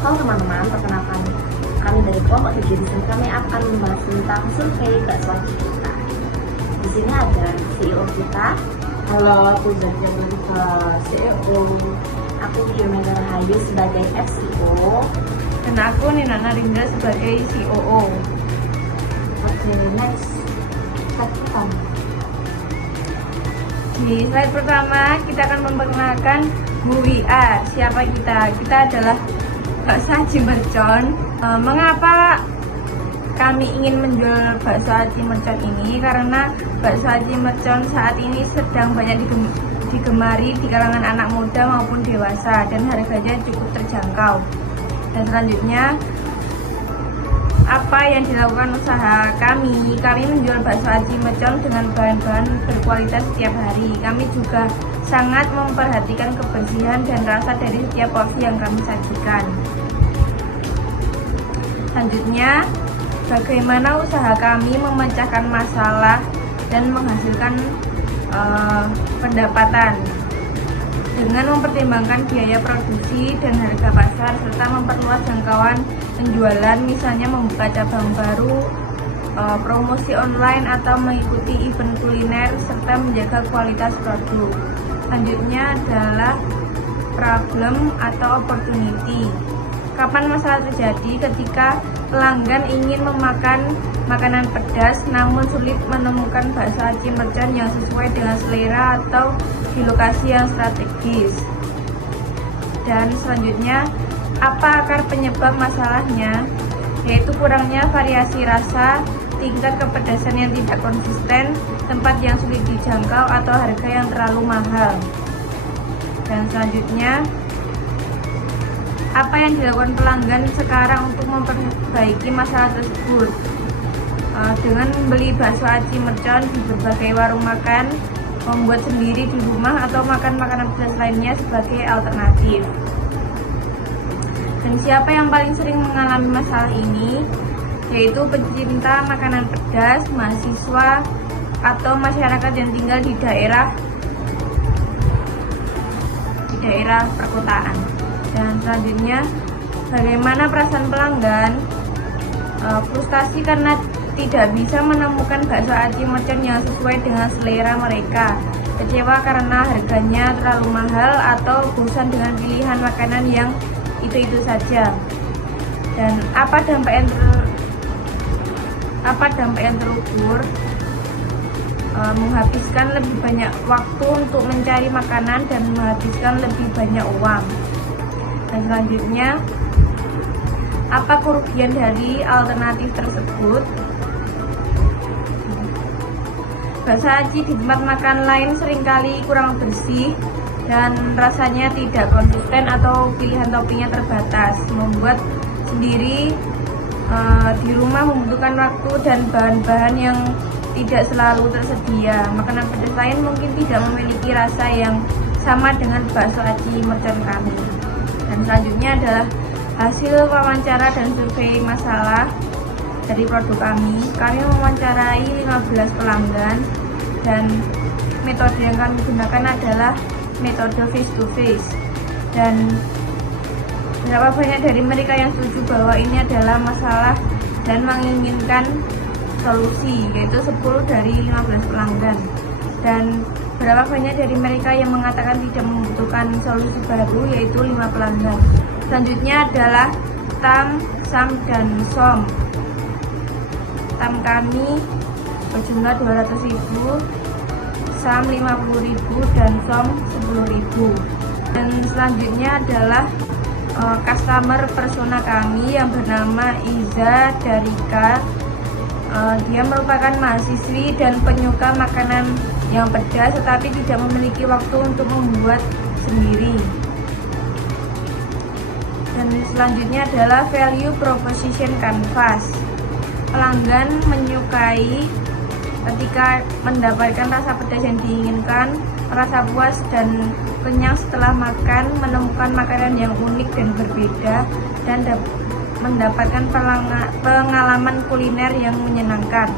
Halo teman-teman, perkenalkan kami dari kelompok 7 di sini kami akan membahas tentang survei bakso aci kita. Di sini ada CEO kita. Halo, aku Zakia Nurika, CEO. Aku Yomega Rahayu sebagai FCO. Dan aku Nina Narindra sebagai COO. Oke, next. Satu. Di slide pertama kita akan memperkenalkan who we are. Siapa kita? Kita adalah bakso aci mercon. Mengapa kami ingin menjual bakso aci mercon ini? Karena bakso aci mercon saat ini sedang banyak digemari di kalangan anak muda maupun dewasa dan harganya cukup terjangkau. Dan selanjutnya, apa yang dilakukan usaha kami? Kami menjual bakso aci mercon dengan bahan-bahan berkualitas setiap hari. Kami juga sangat memperhatikan kebersihan dan rasa dari setiap porsi yang kami sajikan. Selanjutnya, bagaimana usaha kami memecahkan masalah dan menghasilkan pendapatan dengan mempertimbangkan biaya produksi dan harga pasar serta memperluas jangkauan penjualan, misalnya membuka cabang baru, promosi online atau mengikuti event kuliner serta menjaga kualitas produk. Selanjutnya adalah problem atau opportunity. Kapan masalah terjadi? Ketika pelanggan ingin memakan makanan pedas namun sulit menemukan bakso aci mercon yang sesuai dengan selera atau di lokasi yang strategis. Dan selanjutnya, apa akar penyebab masalahnya? Yaitu kurangnya variasi rasa, tingkat kepedasan yang tidak konsisten, tempat yang sulit dijangkau atau harga yang terlalu mahal. Dan selanjutnya, apa yang dilakukan pelanggan sekarang untuk memperbaiki masalah tersebut? Dengan membeli bakso aci mercon di berbagai warung makan, membuat sendiri di rumah atau makan makanan pedas lainnya sebagai alternatif. Dan siapa yang paling sering mengalami masalah ini? Yaitu pecinta makanan pedas, mahasiswa, atau masyarakat yang tinggal di daerah perkotaan. Dan selanjutnya, bagaimana perasaan pelanggan? Frustasi karena tidak bisa menemukan bakso aci mercon yang sesuai dengan selera mereka, kecewa karena harganya terlalu mahal, atau bosan dengan pilihan makanan yang itu-itu saja. Dan apa dampak yang terukur? Menghabiskan lebih banyak waktu untuk mencari makanan dan menghabiskan lebih banyak uang. Dan selanjutnya, apa kerugian dari alternatif tersebut? Bakso aci di tempat makan lain seringkali kurang bersih dan rasanya tidak konsisten atau pilihan toppingnya terbatas, membuat sendiri di rumah membutuhkan waktu dan bahan-bahan yang tidak selalu tersedia. Makanan pedas lain mungkin tidak memiliki rasa yang sama dengan bakso aci mercon kami. Dan selanjutnya adalah hasil wawancara dan survei masalah dari produk kami. Kami mewawancarai 15 pelanggan dan metode yang kami gunakan adalah metode face to face. Dan berapa banyak dari mereka yang setuju bahwa ini adalah masalah dan menginginkan solusi, yaitu 10 dari 15 pelanggan. Dan berapa banyak dari mereka yang mengatakan tidak membutuhkan solusi baru, yaitu 5 pelanggan. Selanjutnya adalah TAM, SAM, dan SOM. TAM kami berjumlah 200.000, SAM 50.000, dan SOM 10.000. Dan selanjutnya adalah customer persona kami yang bernama Iza Darika. Dia merupakan mahasiswi dan penyuka makanan yang pedas tetapi tidak memiliki waktu untuk membuat sendiri. Dan selanjutnya adalah value proposition canvas. Pelanggan menyukai ketika mendapatkan rasa pedas yang diinginkan, rasa puas dan kenyang setelah makan, menemukan makanan yang unik dan berbeda, dan mendapatkan pengalaman kuliner yang menyenangkan.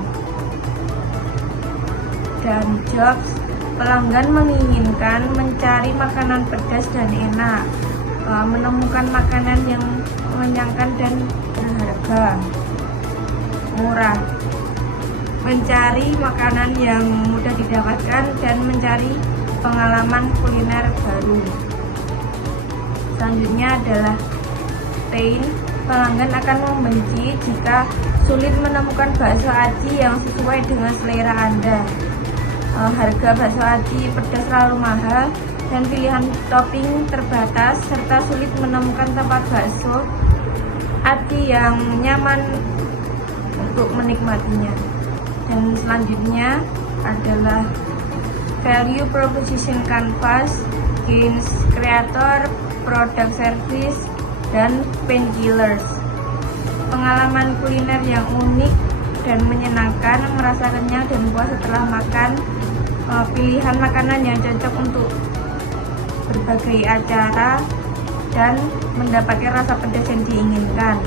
Dan jobs, pelanggan menginginkan mencari makanan pedas dan enak, menemukan makanan yang mengenyangkan dan berharga murah, mencari makanan yang mudah didapatkan, dan mencari pengalaman kuliner baru. Selanjutnya adalah pain. Pelanggan akan membenci jika sulit menemukan bakso aci yang sesuai dengan selera Anda. Harga bakso aci pedas terlalu mahal dan pilihan topping terbatas, serta sulit menemukan tempat bakso aci yang nyaman untuk menikmatinya. Dan selanjutnya adalah value proposition canvas, gains creator, product service, dan painkillers. Pengalaman kuliner yang unik dan menyenangkan, merasa kenyang dan puas setelah makan, pilihan makanan yang cocok untuk berbagai acara, dan mendapatkan rasa pedas yang diinginkan.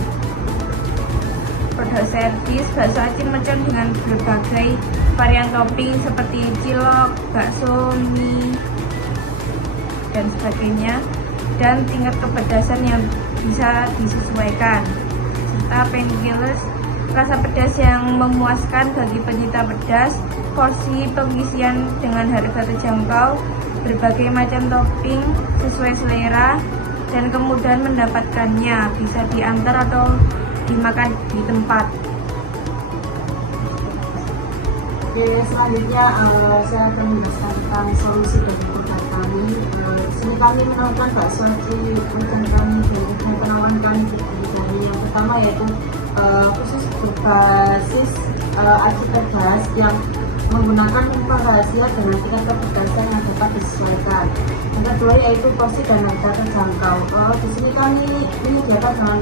Produk service, bakso aci mercon dengan berbagai varian topping seperti cilok, bakso, mie, dan sebagainya, dan tingkat kepedasan yang bisa disesuaikan, serta painkillers, rasa pedas yang memuaskan bagi pencinta pedas, porsi pengisian dengan harga terjangkau, berbagai macam topping sesuai selera, dan kemudahan mendapatkannya, bisa diantar atau dimakan di tempat. Oke, selanjutnya saya akan menjelaskan tentang solusi dari produk kami. Di sini kami menawarkan bakso aci macam kami dan penawaran kami dari yang pertama yaitu khusus berbasis aci pedas yang menggunakan rempah rahasia dengan tingkat kepedasan yang dapat disesuaikan. Yang kedua yaitu porsi dan harga terjangkau. Di sini kami menyediakan dengan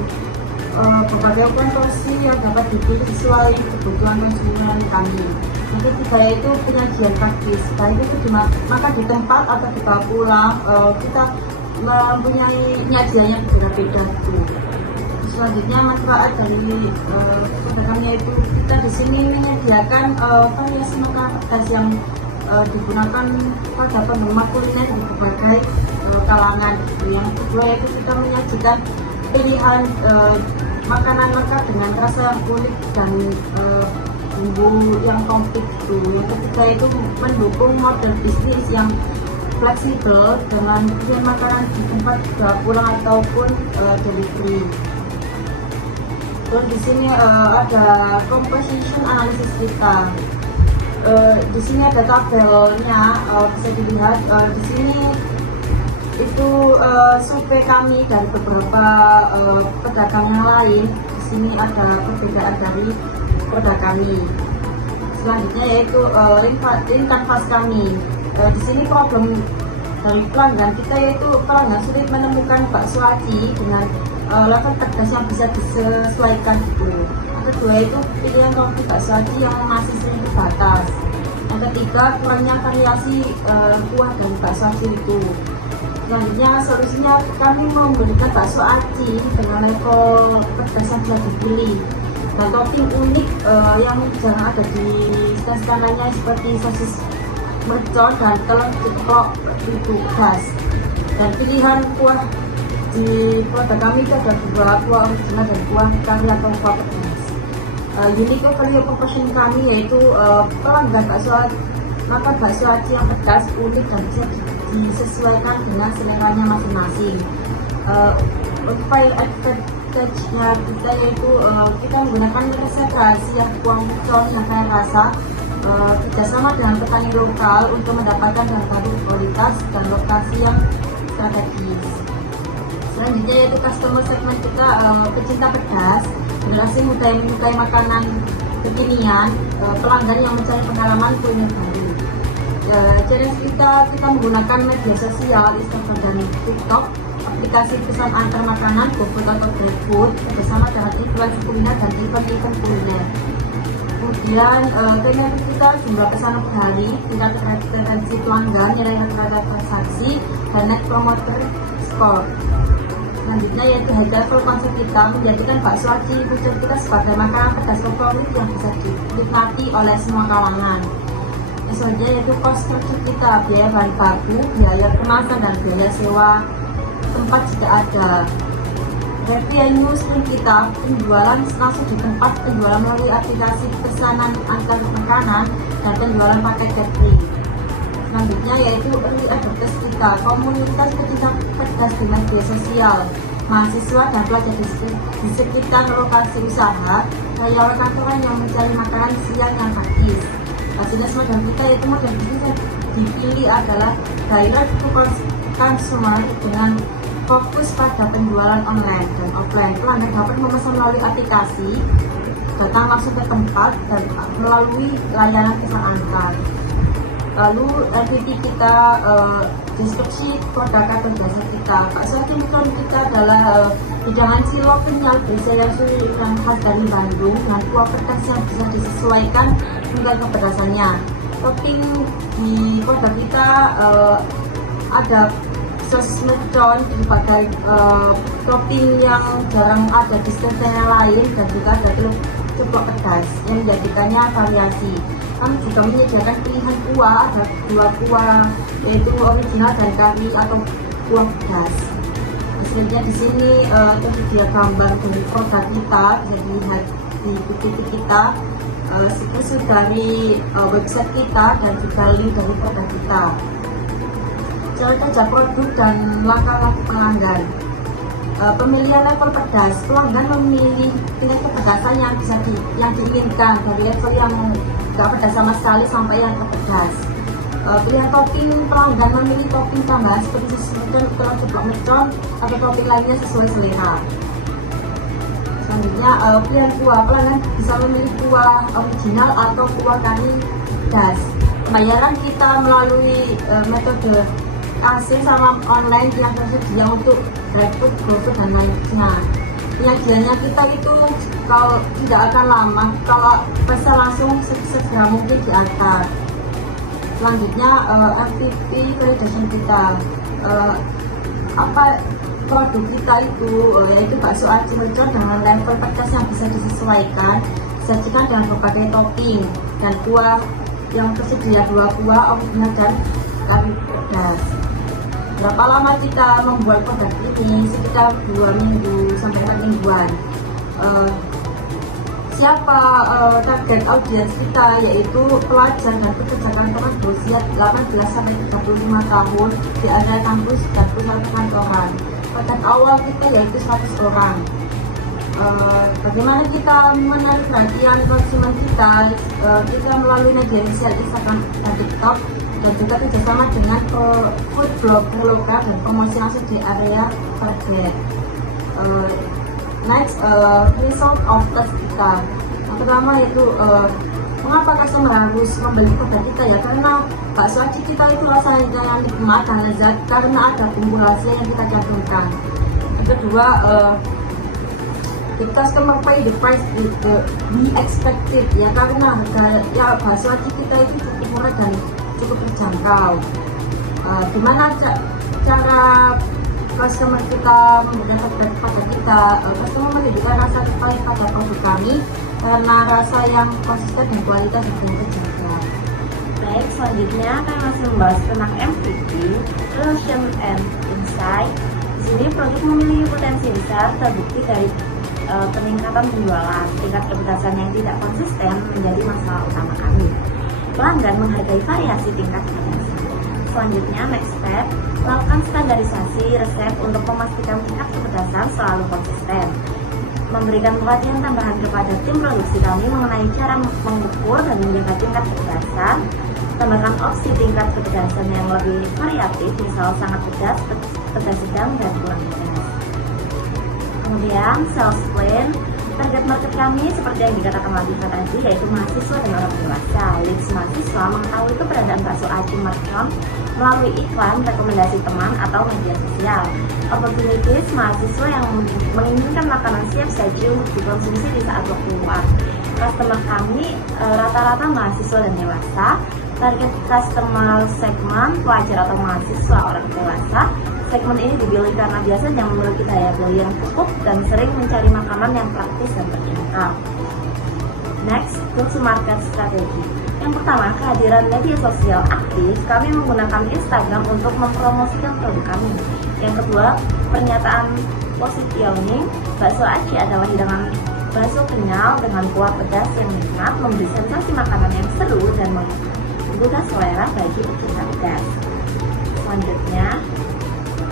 berbagai ukuran porsi yang dapat dipilih sesuai kebutuhan konsumen kami. Yang ketiga yaitu penyajian praktis, baik itu makan di tempat atau dibawa pulang. Kita mempunyai penyajian yang berbeda-beda. Selanjutnya manfaat dari produk kami yaitu kita di sini menyediakan variasi makanan pedas yang digunakan pada penggemar kuliner dari berbagai kalangan. Yang kedua yaitu kita menyajikan pilihan makanan lengkap dengan rasa yang unik dan bumbu yang komplit. Yang ketiga itu mendukung model bisnis yang fleksibel dengan pilihan makanan di tempat dibawa pulang ataupun delivery. Dan di sini ada composition analysis kita. Di sini ada tabelnya, bisa dilihat. Di sini itu survei kami dari beberapa pedagang yang lain. Di sini ada perbedaan dari produk kami. Selanjutnya yaitu link canvas kami. Di sini problem dari pelanggan kita yaitu pelanggan sulit menemukan bakso aci dengan level pedas yang bisa disesuaikan gitu. Yang kedua itu pilihan topping bakso aci yang masih sering terbatas. Yang ketiga kurangnya variasi kuah dari bakso aci itu. Selanjutnya solusinya kami memberikan bakso aci dengan level pedas yang bisa dipilih dan topping unik yang jarang ada di stand lainnya seperti sosis mercon dan telur ceplok itu khas. Dan pilihan kuah di produk kami itu ada dua, kuah original dan kuah kari atau kuah pedas. Unique value proposition kami yaitu pelanggan makan bakso aci yang pedas, unik dan bisa disesuaikan dengan seleranya masing-masing. Untuk advantage-nya kita yaitu kita menggunakan resep rahasia kuah mercon yang kaya rasa, kerjasama dengan petani lokal untuk mendapatkan bahan kualitas dan lokasi yang strategis. Selanjutnya yaitu customer segment kita pecinta pedas, generasi muda yang menyukai makanan kekinian, pelanggan yang mencari pengalaman kuliner baru. Challenge kita menggunakan media sosial, Instagram dan TikTok, aplikasi pesan antar makanan, GoFood atau GrabFood, bersama dengan influencer kuliner dan event-event kuliner. Kemudian tema kita jumlah pesanan per hari, tingkat retensi pelanggan, nilai rata-rata transaksi, dan net promoter score. Selanjutnya yaitu high level konsep kita menjadikan bakso aci pucuk kita sebagai makanan pedas favorit yang bisa dinikmati oleh semua kalangan. Selanjutnya yaitu cost structure kita, biaya bahan baku, biaya kemasan dan biaya sewa tempat tempat jika ada. Revenue stream kita penjualan langsung di tempat, penjualan melalui aplikasi pesanan antar makanan, dan penjualan pakai catering. Selanjutnya yaitu early adopters kita, komunitas ketika cerdas di media sosial, mahasiswa dan pelajar di sekitar lokasi usaha, karyawan kantoran yang mencari makanan siang yang gratis. Jenis model kita yaitu model bisnis yang dipilih adalah direct to consumer dengan fokus pada penjualan online dan offline. Pelanggan dapat memesan melalui aplikasi, datang langsung ke tempat, dan melalui layanan pesan antar. Lalu MVP kita, deskripsi produk atau jasa kita. Bakso kita adalah hidangan silok kenyal berselang suri yang khas dari Bandung dengan kuah pedas yang bisa disesuaikan dengan kepedasannya. Topping di produk kita ada sosis mercon sebagai topping yang jarang ada di stand lain, dan juga ada telur ceplok pedas yang menjadikannya variasi. Kami juga menyediakan pilihan kuah, ada 2 kuah yaitu original dan kari atau kuah pedas. Selanjutnya di sini tersedia gambar dari produk kita, bisa dilihat di PPT kita, situs dari website kita, dan juga link dari produk kita. Cara kerja produk dan langkah-langkah pelanggan. Pemilihan level pedas, pelanggan memilih tingkat kepedasan yang bisa yang diinginkan, dari level yang gak pedas sama sekali sampai yang kepedas. Pilihan topping, pelanggan memilih topping tambahan seperti sosis telur ceplok mercon atau topping lainnya sesuai selera. Selanjutnya pilihan kuah, pelanggan bisa memilih kuah original atau kuah kari pedas. Pembayaran kita melalui metode AC sama online yang tersedia untuk GrabFood, GoFood, dan lainnya. Penyajiannya kita itu kalau tidak akan lama, kalau pesan langsung segera mungkin diantar. Selanjutnya MVP validation kita, apa produk kita itu yaitu bakso aci mercon dengan level pedas yang bisa disesuaikan, disajikan dengan berbagai topping dan kuah yang tersedia 2 kuah original dan kari pedas. Berapa lama kita membuat produk ini? Sekitar 2 minggu sampai 4 mingguan. Siapa target audiens kita, yaitu pelajar dan pekerja kantoran berusia 18 sampai 35 tahun di area kampus dan pusat perkantoran. Target awal kita yaitu 100 orang. Bagaimana kita menarik perhatian konsumen kita? Kita melalui media sosial Instagram dan TikTok, dan juga kerjasama dengan food blogger lokal dan promosi langsung di area target. Next, result of test kita. Yang pertama yaitu mengapa customer harus membeli produk kita ya, karena bakso aci kita itu rasanya yang nikmat dan lezat karena ada bumbu rahasia yang kita cantumkan. Yang kedua, the customer pay the price we expected ya, karena harga ya bakso aci kita itu cukup murah dan cukup terjangkau. Gimana cara customer kita memberikan feedback pada kita? Customer memberikan rasa tertarik pada produk kami karena rasa yang konsisten dan kualitas yang terjaga. Baik, selanjutnya kami masih membahas tentang MVP, Relation and Insight. Di sini produk memiliki potensi besar terbukti dari peningkatan penjualan. Tingkat kepedasan yang tidak konsisten menjadi masalah utama kami. Pelanggan menghargai variasi tingkat kepedasan. Selanjutnya, next step, lakukan standarisasi resep untuk memastikan tingkat kepedasan selalu konsisten. Memberikan pelatihan tambahan kepada tim produksi kami mengenai cara mengukur dan menjaga tingkat kepedasan. Tambahkan opsi tingkat kepedasan yang lebih variatif, misal sangat pedas, pedas sedang, dan kurang pedas. Kemudian, sales plan. Target market kami seperti yang dikatakan Latifa tadi, yaitu mahasiswa dan orang dewasa. Leads mahasiswa mengetahui keberadaan bakso aci mercon melalui iklan, rekomendasi teman, atau media sosial. Opportunities, mahasiswa yang menginginkan makanan siap saji untuk dikonsumsi di saat waktu luang. Customer kami rata-rata mahasiswa dan dewasa. Target customer segmen pelajar atau mahasiswa orang dewasa. Segmen ini dipilih karena biasanya memiliki daya beli yang cukup dan sering mencari makanan yang praktis dan terjangkau. Next, go-to-market strategy. Yang pertama, kehadiran media sosial aktif. Kami menggunakan Instagram untuk mempromosikan produk kami. Yang kedua, pernyataan positioning. Bakso aci adalah hidangan bakso kenyal dengan kuah pedas yang nikmat, memberi sensasi makanan yang seru dan menggugah selera bagi pecinta pedas. Selanjutnya,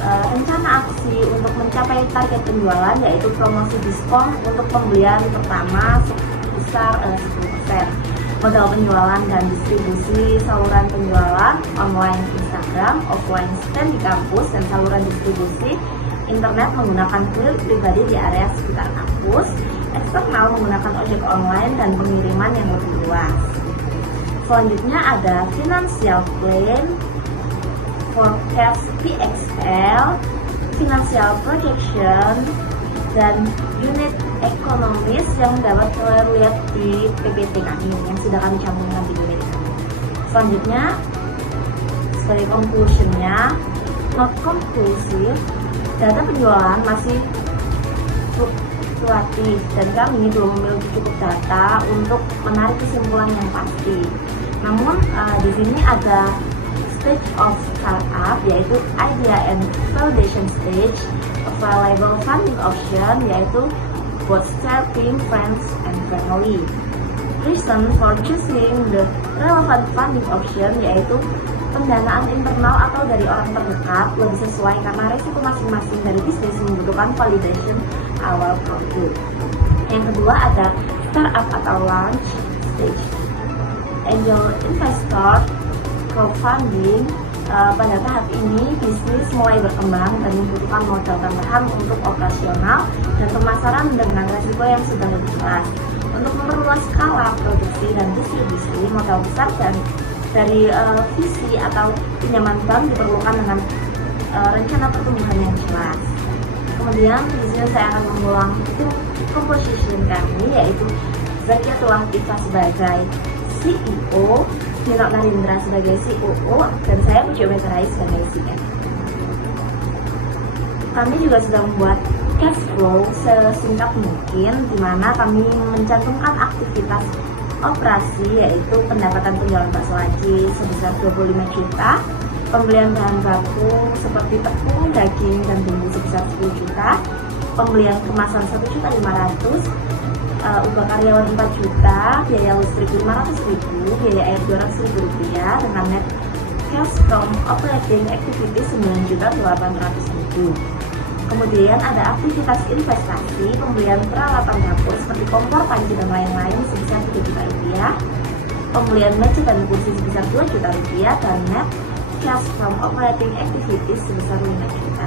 rencana aksi untuk mencapai target penjualan yaitu promosi diskon untuk pembelian pertama sebesar 10%. Modal penjualan dan distribusi saluran penjualan online Instagram, offline stand di kampus, dan saluran distribusi internet menggunakan kurir pribadi di area sekitar kampus, eksternal menggunakan ojek online dan pengiriman yang lebih luas. Selanjutnya ada financial plan, forecast PXL, financial projection, dan unit ekonomis yang dapat terlihat di PPT kami yang sudah kami cantumkan di unit kami. Selanjutnya, sebagai conclusionnya, not conclusive, data penjualan masih fluktuatif dan kami belum memiliki cukup data untuk menarik kesimpulan yang pasti. Namun di sini ada stage of startup, yaitu idea and validation stage, available funding option, yaitu bootstrapping, friends and family. Reason for choosing the relevant funding option, yaitu pendanaan internal atau dari orang terdekat, lebih sesuai karena resiko masing-masing dari bisnis membutuhkan validation awal produk. Yang kedua ada startup atau launch stage, angel investor, crowdfunding. Pada tahap ini bisnis mulai berkembang dan membutuhkan modal tambahan untuk operasional dan pemasaran dengan resiko yang sudah lebih jelas. Untuk memperluas skala produksi dan distribusi, modal besar dan dari visi atau pinjaman bank diperlukan dengan rencana pertumbuhan yang jelas. Kemudian di sini saya akan mengulang composition kami, yaitu Zakiatul Latifah sebagai CEO, Nino Narindra sebagai COO, dan saya Puji Rai sebagai CFO. Kami juga sudah membuat cash flow sesingkat mungkin, di mana kami mencantumkan aktivitas operasi, yaitu pendapatan penjualan bakso aci sebesar 25 juta, pembelian bahan baku seperti tepung, daging, dan bumbu sebesar 10 juta, pembelian kemasan 1.500.000, upah karyawan 4 juta, biaya listrik 500.000, biaya air 200.000 rupiah, dengan net cash from operating activities 9.800.000. Kemudian ada aktivitas investasi, pembelian peralatan dapur seperti kompor, panci, dan lain-lain sebesar 3 juta rupiah, pembelian meja dan kursi sebesar 2 juta rupiah, dan net cash from operating activities sebesar 5 juta.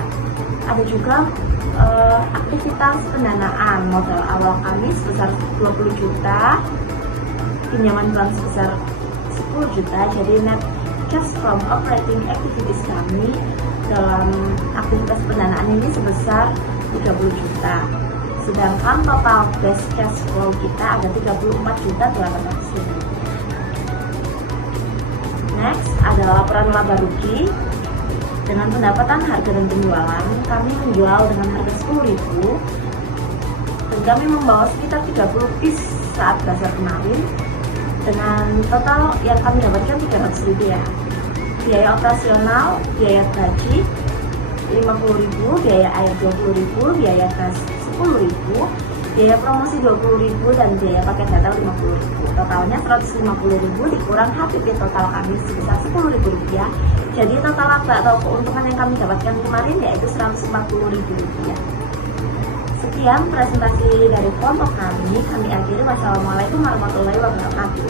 Ada juga aktivitas pendanaan, modal awal kami sebesar 20 juta, pinjaman bank sebesar 10 juta, jadi net cash from operating activities kami dalam aktivitas pendanaan ini sebesar 30 juta. Sedangkan total base cash flow kita ada 34.800.000. Next adalah laporan laba rugi. Dengan pendapatan harga dan penjualan, kami menjual dengan harga 10.000 dan kami membawa sekitar 30 piece saat bazar kemarin, dengan total yang kami dapatkan 300.000 ya. Biaya operasional, biaya gaji 50.000, biaya air 20.000, biaya gas 10.000, biaya promosi 20.000, dan biaya paket data 50.000. Totalnya 150.000 dikurang HPP total kami sebesar 10.000 rupiah. Jadi total laba atau keuntungan yang kami dapatkan kemarin yaitu 140.000 rupiah. Sekian presentasi dari kelompok kami. Kami akhiri. Wassalamualaikum warahmatullahi wabarakatuh.